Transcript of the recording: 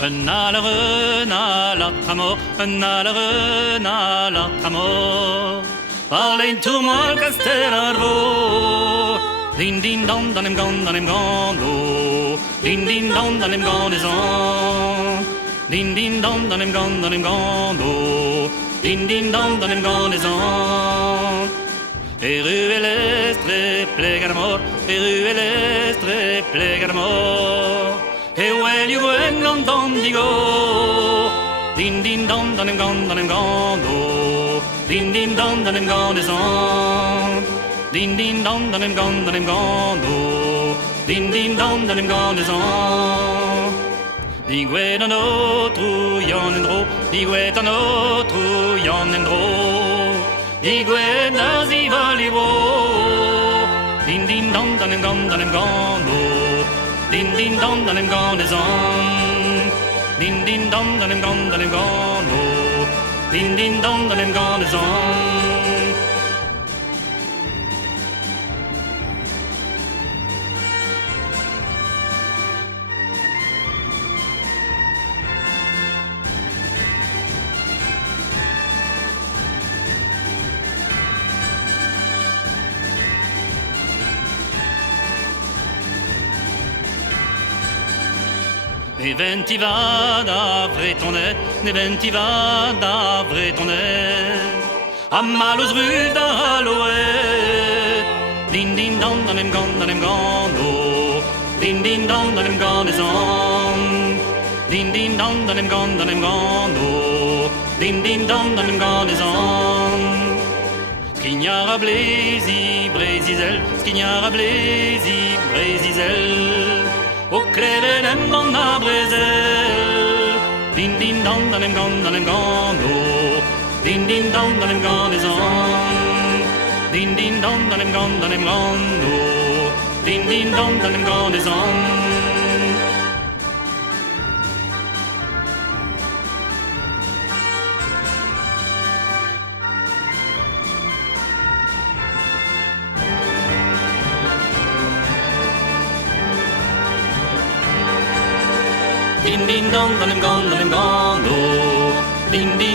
Na l'autre amour, na l'autre amour. Parlez tout moi le castellarvo. Din din don dan gando. Din din don dan gandaison. Din din don dan gando. Din din don dan gandaison. Peruelestre plegamor, peruelestre plegamor. E well you went London digo. Din din don dan gando. Din din don dan gandaison. Din din don dan gando. Din din don dan gandaison. Digue d'un autre yon endro, digue d'un autre yon endro. Digue nazi valivo. Din din don dan gando. Din din don dan gandaison. Din din don dan gando. Din din don dan gandaison. Ne ventiva d'avrei tonnet, ne ventiva d'avrei tonnet. A malos rue d'Alouette. Din din don dan gando. Din din don dan gandaison. Din din don dan gando. Din din don dan gandaison. Skignara blési, brésizel, skignara blési, brésizel. Au cleven en mon abrezel. Din din don dan gando. Din din don dan gandaison. Din din don dan gando. Din din don dan gandaison. Din din don dan gando. Din din